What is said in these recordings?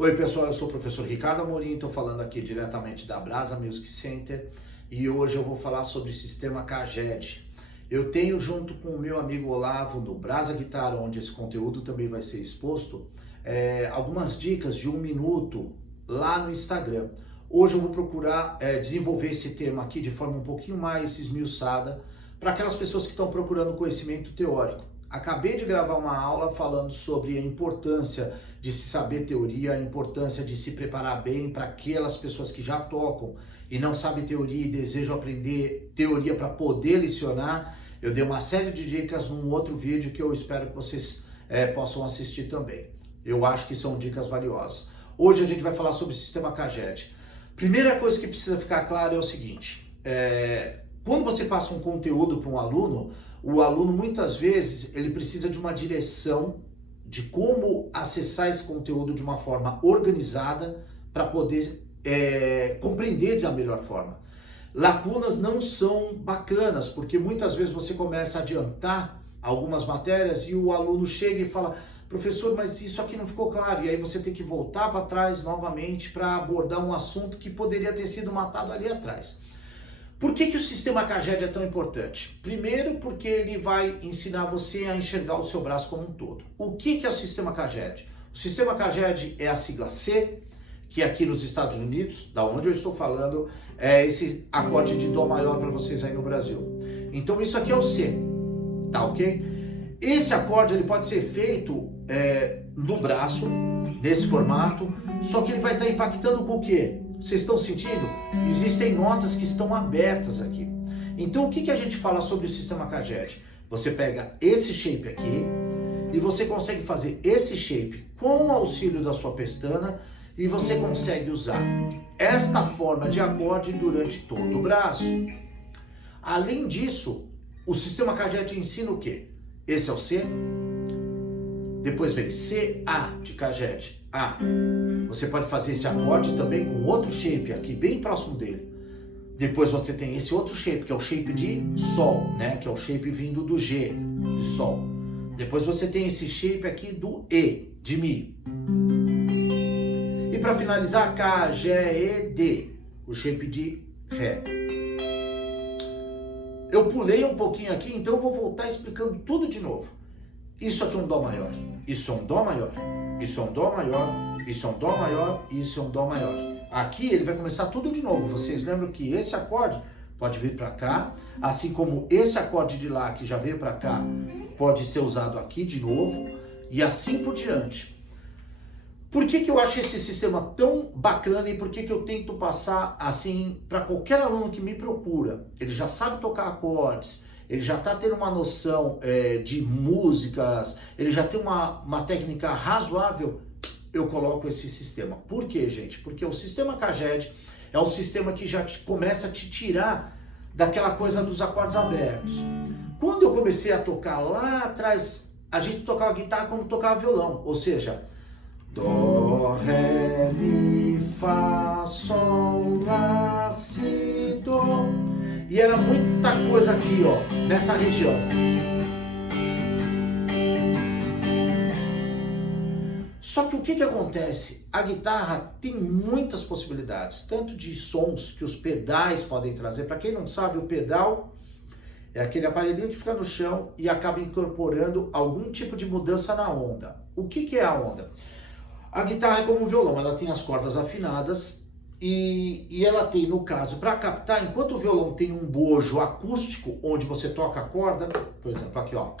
Oi pessoal, eu sou o professor Ricardo Amorim, estou falando aqui diretamente da Brasa Music Center e hoje eu vou falar sobre o sistema Kaged. Eu tenho junto com o meu amigo Olavo no Brasa Guitar, onde esse conteúdo também vai ser exposto, algumas dicas de 1 minuto lá no Instagram. Hoje eu vou procurar desenvolver esse tema aqui de forma um pouquinho mais esmiuçada para aquelas pessoas que estão procurando conhecimento teórico. Acabei de gravar uma aula falando sobre a importância de se saber teoria, a importância de se preparar bem para aquelas pessoas que já tocam e não sabem teoria e desejam aprender teoria para poder lecionar. Eu dei uma série de dicas num outro vídeo que eu espero que vocês possam assistir também. Eu acho que são dicas valiosas. Hoje a gente vai falar sobre o sistema Kaged. Primeira coisa que precisa ficar claro é o seguinte, quando você passa um conteúdo para um aluno, o aluno muitas vezes ele precisa de uma direção de como acessar esse conteúdo de uma forma organizada para poder compreender da melhor forma. Lacunas não são bacanas, porque muitas vezes você começa a adiantar algumas matérias e o aluno chega e fala: professor, mas isso aqui não ficou claro. E aí você tem que voltar para trás novamente para abordar um assunto que poderia ter sido matado ali atrás. Por que o sistema Kaged é tão importante? Primeiro, porque ele vai ensinar você a enxergar o seu braço como um todo. O que é o sistema Kaged? O sistema Kaged é a sigla C, que aqui nos Estados Unidos, da onde eu estou falando, é esse acorde de Dó maior para vocês aí no Brasil. Então isso aqui é o C, tá ok? Esse acorde ele pode ser feito no braço, nesse formato, só que ele vai estar impactando com o quê? Vocês estão sentindo? Existem notas que estão abertas aqui. Então o que a gente fala sobre o sistema Kaged? Você pega esse shape aqui e você consegue fazer esse shape com o auxílio da sua pestana e você consegue usar esta forma de acorde durante todo o braço. Além disso, o sistema Kaged ensina o quê? Esse é o C, depois vem C, A de Kaged, A. Você pode fazer esse acorde também com outro shape aqui bem próximo dele. Depois você tem esse outro shape, que é o shape de Sol, né? Que é o shape vindo do G, de Sol. Depois você tem esse shape aqui do E, de Mi. E para finalizar, K, G, E, D, o shape de Ré. Eu pulei um pouquinho aqui, então eu vou voltar explicando tudo de novo. Isso aqui é um Dó maior, isso é um Dó maior, isso é um Dó maior, isso é um Dó maior, isso é um Dó maior. Aqui ele vai começar tudo de novo. Vocês lembram que esse acorde pode vir para cá, assim como esse acorde de Lá que já veio para cá, pode ser usado aqui de novo, e assim por diante. Por que eu acho esse sistema tão bacana e por que eu tento passar assim para qualquer aluno que me procura? Ele já sabe tocar acordes, ele já está tendo uma noção de músicas, ele já tem uma técnica razoável. Eu coloco esse sistema. Por quê, gente? Porque o sistema Kaged é um sistema que já começa a te tirar daquela coisa dos acordes abertos. Quando eu comecei a tocar lá atrás, a gente tocava guitarra como tocava violão, ou seja, Dó, Ré, Mi, Fá, Sol, Lá, Si, Dó. E era muita coisa aqui, ó, nessa região. Só que o que acontece? A guitarra tem muitas possibilidades, tanto de sons que os pedais podem trazer. Para quem não sabe, o pedal é aquele aparelhinho que fica no chão e acaba incorporando algum tipo de mudança na onda. O que é a onda? A guitarra é como um violão, ela tem as cordas afinadas e ela tem, no caso, para captar, enquanto o violão tem um bojo acústico, onde você toca a corda, por exemplo, aqui ó,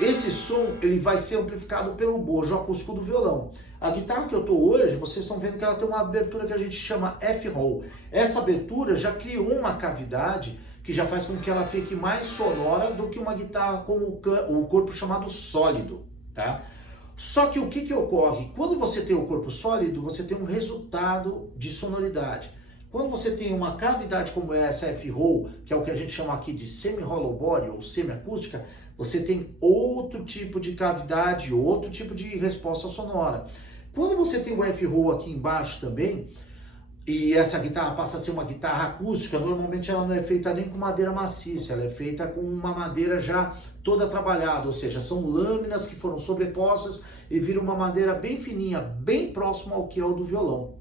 esse som ele vai ser amplificado pelo bojo acústico do violão. A guitarra que eu estou hoje, vocês estão vendo que ela tem uma abertura que a gente chama F-roll. Essa abertura já criou uma cavidade que já faz com que ela fique mais sonora do que uma guitarra com o corpo chamado sólido, tá? Só que o que ocorre? Quando você tem o corpo sólido, você tem um resultado de sonoridade. Quando você tem uma cavidade como essa F-roll, que é o que a gente chama aqui de semi-hollow body ou semi-acústica, você tem outro tipo de cavidade, outro tipo de resposta sonora. Quando você tem o F-roll aqui embaixo também, e essa guitarra passa a ser uma guitarra acústica, normalmente ela não é feita nem com madeira maciça, ela é feita com uma madeira já toda trabalhada, ou seja, são lâminas que foram sobrepostas e vira uma madeira bem fininha, bem próximo ao que é o do violão.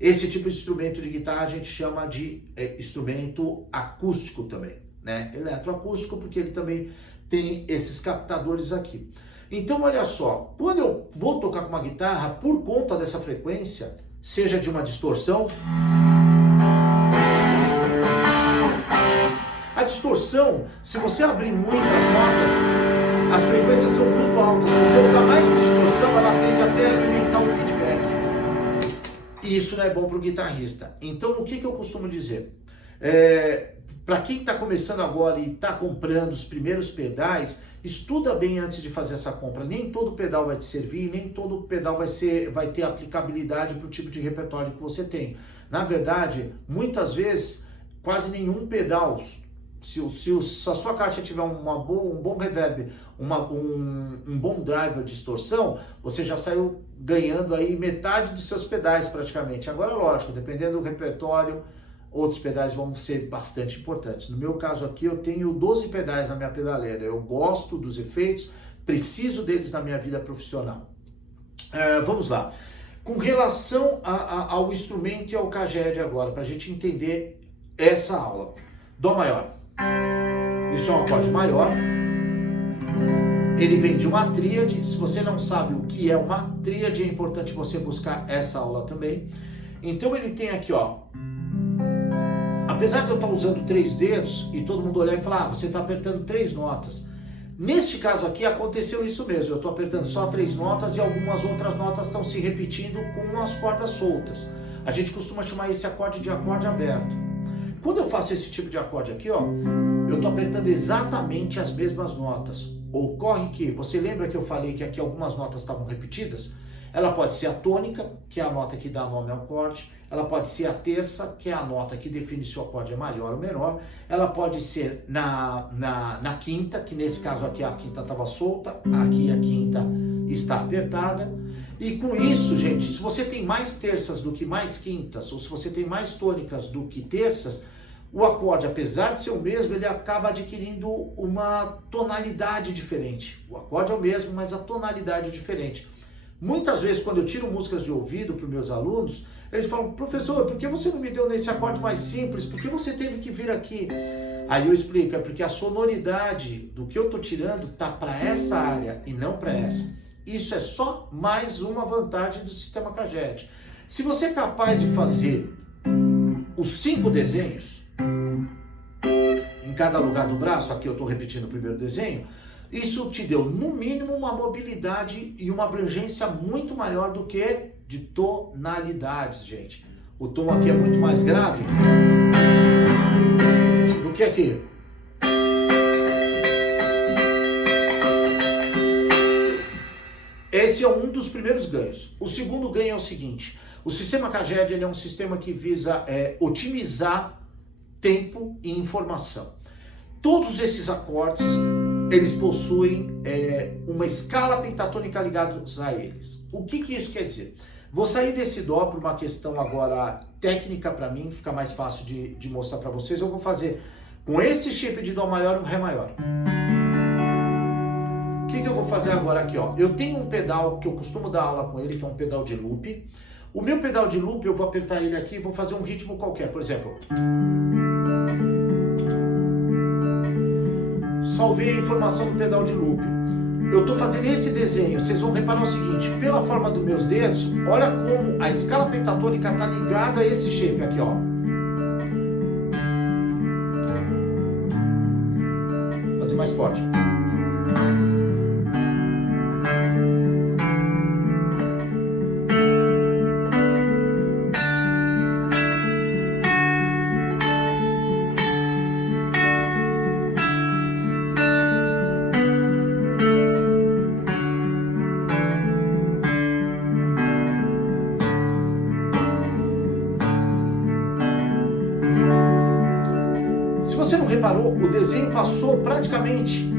Esse tipo de instrumento de guitarra a gente chama de instrumento acústico também, né? Eletroacústico, porque ele também tem esses captadores aqui. Então, olha só, quando eu vou tocar com uma guitarra, por conta dessa frequência, seja de uma distorção, a distorção, se você abrir muitas notas, as frequências são muito altas. Se você usar mais distorção, ela tende até a alimentar o feedback. E isso não é bom para o guitarrista. Então, o que eu costumo dizer? Para quem está começando agora e está comprando os primeiros pedais, estuda bem antes de fazer essa compra. Nem todo pedal vai te servir, nem todo pedal vai ter aplicabilidade para o tipo de repertório que você tem. Na verdade, muitas vezes, quase nenhum pedal, se a sua caixa tiver um bom reverb, um bom driver de distorção, você já saiu ganhando aí metade dos seus pedais praticamente. Agora, lógico, dependendo do repertório, outros pedais vão ser bastante importantes. No meu caso aqui, eu tenho 12 pedais na minha pedaleira. Eu gosto dos efeitos, preciso deles na minha vida profissional. Vamos lá. Com relação ao instrumento e ao caged agora, para a gente entender essa aula. Dó maior. Isso é um acorde maior. Ele vem de uma tríade. Se você não sabe o que é uma tríade, é importante você buscar essa aula também. Então ele tem aqui, ó. Apesar de eu estar usando 3 dedos e todo mundo olhar e falar, você está apertando 3 notas. Neste caso aqui aconteceu isso mesmo, eu estou apertando só 3 notas e algumas outras notas estão se repetindo com as cordas soltas. A gente costuma chamar esse acorde de acorde aberto. Quando eu faço esse tipo de acorde aqui, ó, eu estou apertando exatamente as mesmas notas. Ocorre que, você lembra que eu falei que aqui algumas notas estavam repetidas? Ela pode ser a tônica, que é a nota que dá nome ao acorde. Ela pode ser a terça, que é a nota que define se o acorde é maior ou menor. Ela pode ser na quinta, que nesse caso aqui a quinta estava solta, aqui a quinta está apertada. E com isso, gente, se você tem mais terças do que mais quintas, ou se você tem mais tônicas do que terças, o acorde, apesar de ser o mesmo, ele acaba adquirindo uma tonalidade diferente. O acorde é o mesmo, mas a tonalidade é diferente. Muitas vezes, quando eu tiro músicas de ouvido para os meus alunos, eles falam, professor, por que você não me deu nesse acorde mais simples? Por que você teve que vir aqui? Aí eu explico, é porque a sonoridade do que eu estou tirando está para essa área e não para essa. Isso é só mais uma vantagem do sistema caged. Se você é capaz de fazer os 5 desenhos em cada lugar do braço, aqui eu estou repetindo o primeiro desenho, isso te deu, no mínimo, uma mobilidade e uma abrangência muito maior do que de tonalidades, gente. O tom aqui é muito mais grave do que aqui. Esse é um dos primeiros ganhos. O segundo ganho é o seguinte: o sistema caged ele é um sistema que visa otimizar tempo e informação. Todos esses acordes eles possuem uma escala pentatônica ligados a eles. O que isso quer dizer? Vou sair desse dó por uma questão agora técnica para mim, fica mais fácil de mostrar para vocês. Eu vou fazer com esse shape de dó maior um ré maior. O que eu vou fazer agora aqui, ó? Eu tenho um pedal que eu costumo dar aula com ele, que é um pedal de loop. O meu pedal de loop, eu vou apertar ele aqui e vou fazer um ritmo qualquer, por exemplo. Salvei a informação do pedal de loop. Eu estou fazendo esse desenho, vocês vão reparar o seguinte, pela forma dos meus dedos, olha como a escala pentatônica está ligada a esse shape aqui, ó. Vou fazer mais forte. Se você não reparou, o desenho passou praticamente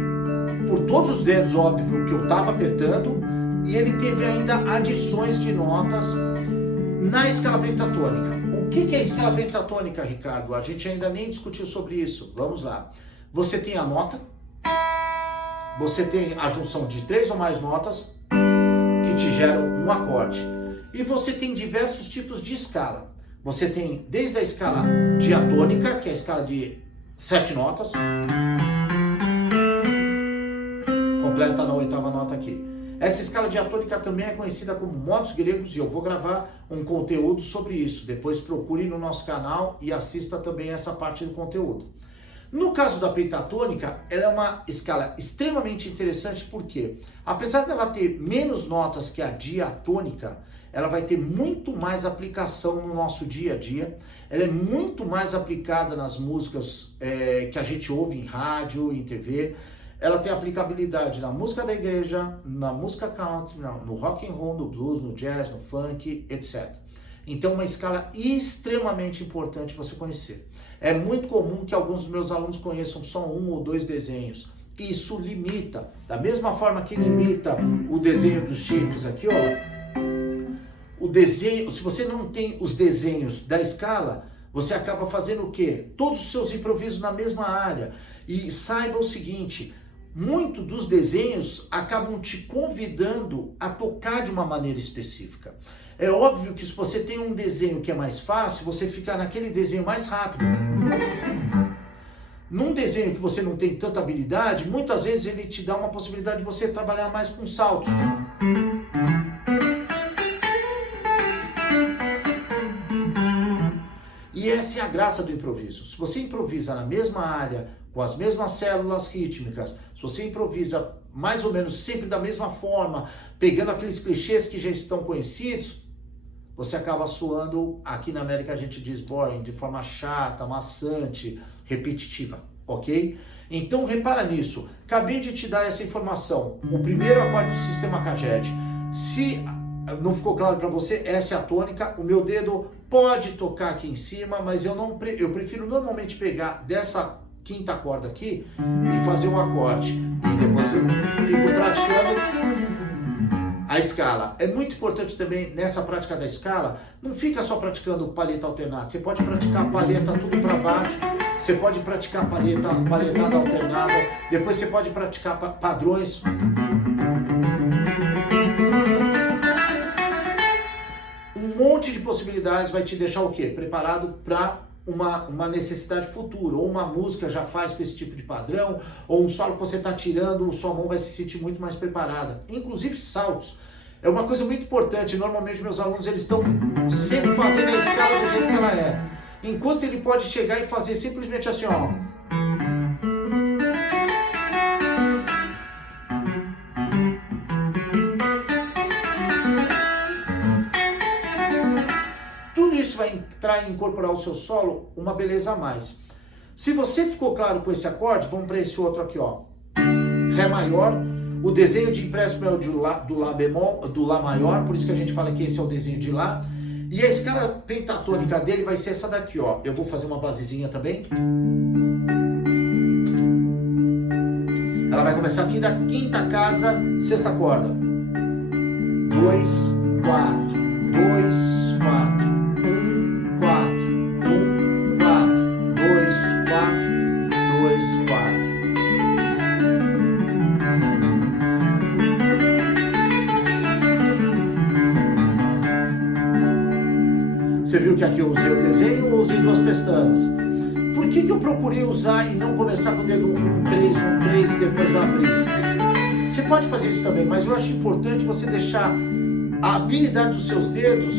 por todos os dedos, óbvio, que eu estava apertando, e ele teve ainda adições de notas na escala pentatônica. O que é a escala pentatônica, Ricardo? A gente ainda nem discutiu sobre isso. Vamos lá. Você tem a nota, você tem a junção de 3 ou mais notas que te geram um acorde. E você tem diversos tipos de escala. Você tem desde a escala diatônica, que é a escala de 7 notas, completa na 8ª nota aqui. Essa escala diatônica também é conhecida como modos gregos e eu vou gravar um conteúdo sobre isso. Depois procure no nosso canal e assista também essa parte do conteúdo. No caso da pentatônica, ela é uma escala extremamente interessante porque, apesar dela ter menos notas que a diatônica, ela vai ter muito mais aplicação no nosso dia a dia. Ela é muito mais aplicada nas músicas que a gente ouve em rádio, em TV. Ela tem aplicabilidade na música da igreja, na música country, no rock and roll, no blues, no jazz, no funk, etc. Então, uma escala extremamente importante você conhecer. É muito comum que alguns dos meus alunos conheçam só 1 ou 2 desenhos. Isso limita, da mesma forma que limita o desenho dos shapes aqui, ó. O desenho, se você não tem os desenhos da escala, você acaba fazendo o quê? Todos os seus improvisos na mesma área. E saiba o seguinte, muitos dos desenhos acabam te convidando a tocar de uma maneira específica. É óbvio que se você tem um desenho que é mais fácil, você fica naquele desenho mais rápido. Num desenho que você não tem tanta habilidade, muitas vezes ele te dá uma possibilidade de você trabalhar mais com saltos. E essa é a graça do improviso. Se você improvisa na mesma área, com as mesmas células rítmicas, se você improvisa mais ou menos sempre da mesma forma, pegando aqueles clichês que já estão conhecidos, você acaba soando, aqui na América a gente diz boring, de forma chata, maçante, repetitiva, ok? Então repara nisso, acabei de te dar essa informação, o primeiro acorde do sistema Kaged. Se não ficou claro para você, essa é a tônica, o meu dedo pode tocar aqui em cima, mas eu prefiro normalmente pegar dessa 5ª corda aqui e fazer um acorde. E depois eu fico praticando a escala. É muito importante também nessa prática da escala, não fica só praticando palheta alternada, você pode praticar a palheta tudo para baixo, você pode praticar palhetada alternada, depois você pode praticar padrões. Um monte de possibilidades vai te deixar o quê? Preparado para uma necessidade futura, ou uma música já faz com esse tipo de padrão, ou um solo que você está tirando, sua mão vai se sentir muito mais preparada. Inclusive saltos. É uma coisa muito importante, normalmente meus alunos eles estão sempre fazendo a escala do jeito que ela é. Enquanto ele pode chegar e fazer simplesmente assim, ó. Tudo isso vai entrar e incorporar o seu solo uma beleza a mais. Se você ficou claro com esse acorde, vamos para esse outro aqui, ó. Ré maior. O desenho de empréstimo é o do Lá bemol, do Lá maior, por isso que a gente fala que esse é o desenho de Lá. E a escala pentatônica dele vai ser essa daqui, ó. Eu vou fazer uma basezinha também. Ela vai começar aqui da 5ª casa, 6ª corda. 2, 4, 2, 4, 1, 4, 1, 4, 2, 4, 2, 4. Você viu que aqui eu usei o desenho ou usei 2 pestanas? Por que eu procurei usar e não começar com o dedo 1, 3 e depois abrir? Você pode fazer isso também, mas eu acho importante você deixar a habilidade dos seus dedos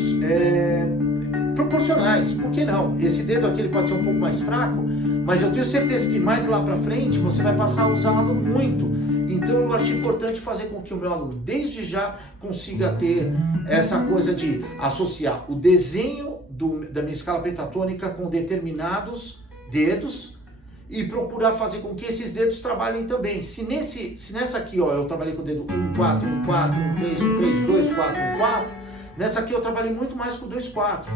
proporcionais. Por que não? Esse dedo aqui ele pode ser um pouco mais fraco, mas eu tenho certeza que mais lá para frente você vai passar a usá-lo muito. Então eu acho importante fazer com que o meu aluno desde já consiga ter essa coisa de associar o desenho da minha escala pentatônica com determinados dedos e procurar fazer com que esses dedos trabalhem também. Se nessa aqui, ó, eu trabalhei com o dedo 1, 4, 1, 4, 1, 3, 1, 3, 2, 4, 1, 4, nessa aqui eu trabalhei muito mais com 2, 4.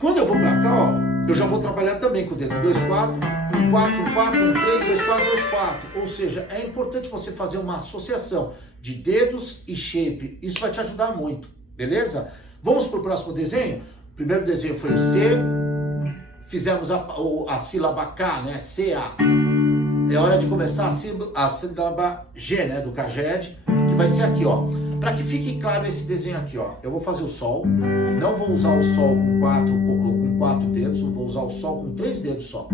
Quando eu vou pra cá, ó, eu já vou trabalhar também com o dedo 2, 4, 1, 4, 1, 4, 1, 3, 2, 4, 2, 4. Ou seja, é importante você fazer uma associação de dedos e shape. Isso vai te ajudar muito, beleza? Vamos para o próximo desenho? O primeiro desenho foi o C, fizemos a sílaba K, né? CA. É hora de começar a sílaba G, né? Do Caged, que vai ser aqui, ó. Para que fique claro esse desenho aqui, ó. Eu vou fazer o Sol, não vou usar o Sol com quatro dedos, vou usar o Sol com 3 dedos só.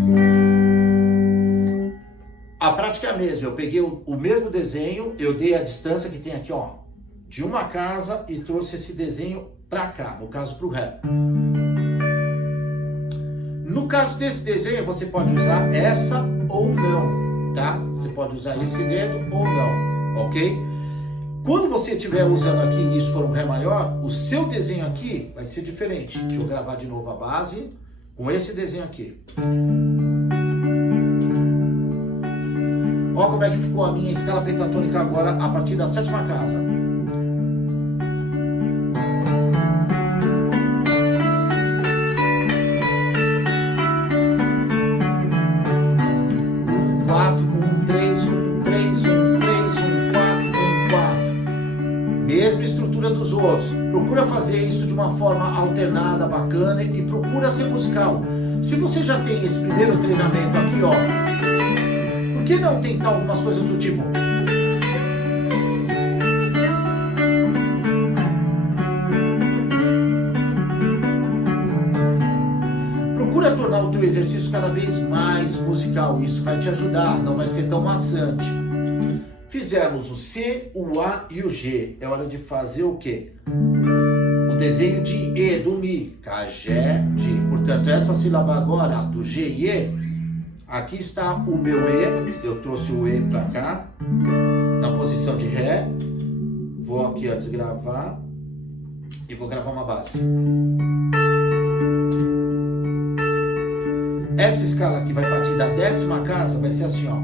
A prática é a mesma, eu peguei o mesmo desenho, eu dei a distância que tem aqui, ó, de uma casa e trouxe esse desenho para cá, no caso para o Ré. No caso desse desenho, você pode usar essa ou não, tá? Você pode usar esse dedo ou não, ok? Quando você estiver usando aqui e isso for um Ré maior, o seu desenho aqui vai ser diferente. Deixa eu gravar de novo a base com esse desenho aqui. Olha como é que ficou a minha escala pentatônica agora a partir da 7ª casa. Mesma estrutura dos outros. Procura fazer isso de uma forma alternada, bacana e procura ser musical. Se você já tem esse primeiro treinamento aqui, ó, por que não tentar algumas coisas do tipo? Procura tornar o teu exercício cada vez mais musical. Isso vai te ajudar, não vai ser tão maçante. Fizemos o C, o A e o G. É hora de fazer o quê? O desenho de E, do Mi. Caged. Portanto, essa sílaba agora, do G e E, aqui está o meu E. Eu trouxe o E para cá, na posição de Ré. Vou aqui, ó, desgravar. E vou gravar uma base. Essa escala aqui vai partir da 10ª casa, vai ser assim, ó.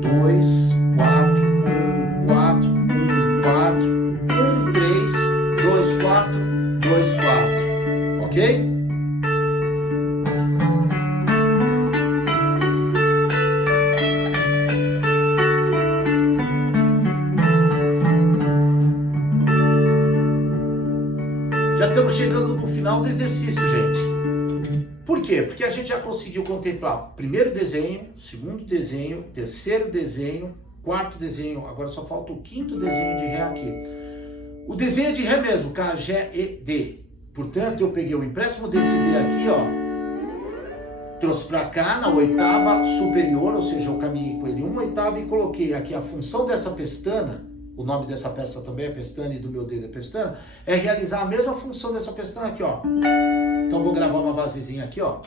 2, 4, 1, 4, 1, 4, 1, 3, 2, 4, 2, 4. Ok? Já estamos chegando no final do exercício, gente. Por quê? Porque a gente já conseguiu contemplar o primeiro desenho, segundo desenho, terceiro desenho, quarto desenho, agora só falta o 5º desenho de Ré aqui. O desenho de Ré mesmo, Caged. Portanto, eu peguei o empréstimo desse D aqui, ó, trouxe para cá na 8ª superior, ou seja, eu caminhei com ele 1/8 e coloquei aqui a função dessa pestana. O nome dessa peça também é pestana e do meu dedo é pestana, é realizar a mesma função dessa pestana aqui, ó. Então vou gravar uma basezinha aqui, ó.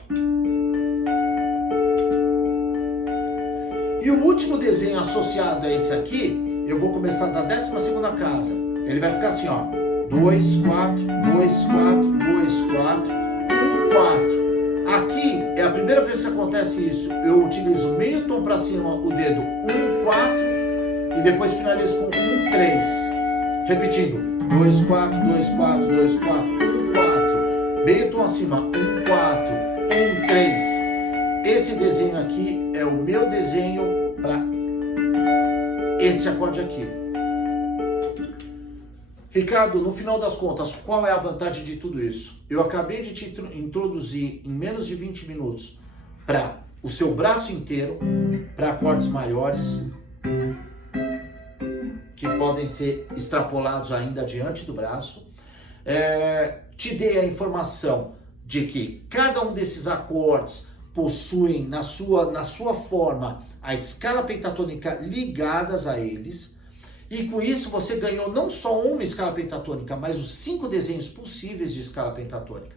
E o último desenho associado a esse aqui, eu vou começar da 12ª casa. Ele vai ficar assim, ó. 2, 4, 2, 4, 2, 4, 1, 4. Aqui é a primeira vez que acontece isso. Eu utilizo meio tom para cima o dedo 1, 4 e depois finalizo com 1, 3. Repetindo. 2, 4, 2, 4, 2, 4, 1, 4. Meio tom acima, 1, 4, 1, 3. Esse desenho aqui é o meu desenho para esse acorde aqui. Ricardo, no final das contas, qual é a vantagem de tudo isso? Eu acabei de te introduzir em menos de 20 minutos para o seu braço inteiro, para acordes maiores, que podem ser extrapolados ainda adiante do braço. Te dei a informação de que cada um desses acordes possuem na sua forma a escala pentatônica ligadas a eles, e com isso você ganhou não só uma escala pentatônica, mas os 5 desenhos possíveis de escala pentatônica.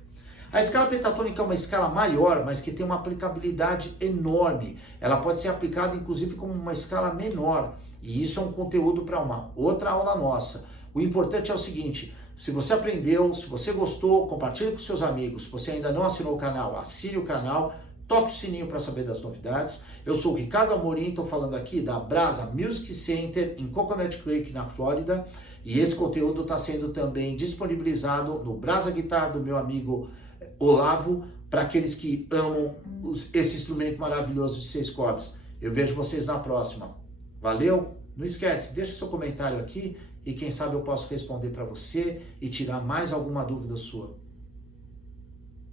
A escala pentatônica é uma escala maior, mas que tem uma aplicabilidade enorme. Ela pode ser aplicada inclusive como uma escala menor, e isso é um conteúdo para uma outra aula nossa. O importante é o seguinte: se você aprendeu, se você gostou, compartilhe com seus amigos. Se você ainda não assinou o canal, assine o canal, toque o sininho para saber das novidades. Eu sou o Ricardo Amorim, estou falando aqui da Brasa Music Center em Coconut Creek, na Flórida. E esse conteúdo está sendo também disponibilizado no Brasa Guitar do meu amigo Olavo, para aqueles que amam esse instrumento maravilhoso de 6 cordas. Eu vejo vocês na próxima. Valeu? Não esquece, deixa seu comentário aqui e quem sabe eu posso responder para você e tirar mais alguma dúvida sua.